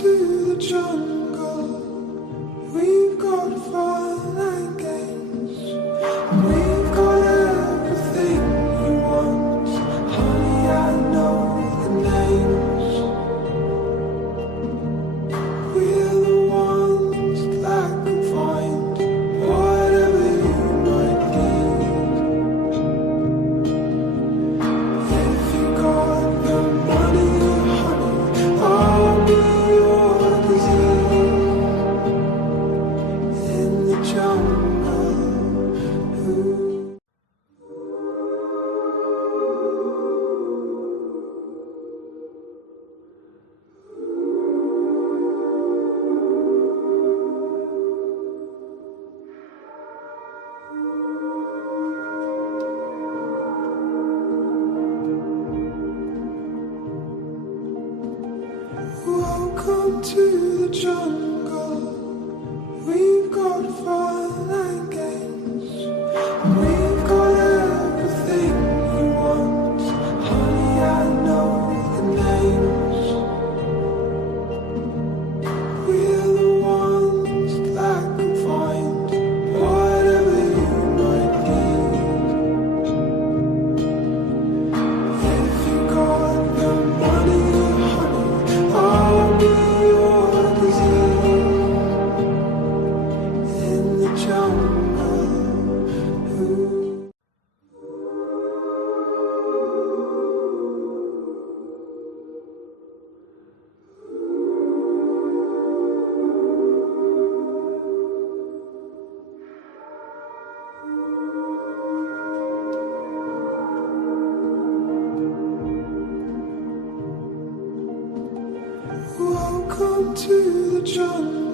to the jungle. We've got fun and games. We've got everything you want. Honey, I know the names. We're the ones that can find whatever you might need. If you got the money, honey, I'll be your disease. In the jungle, welcome to the jungle. We've got fun and games. We've got everything you want. Honey, I know the names. We're the ones that can find whatever you might need. If you got the money, honey, I'll be your disease. In the jungle, welcome to the jungle.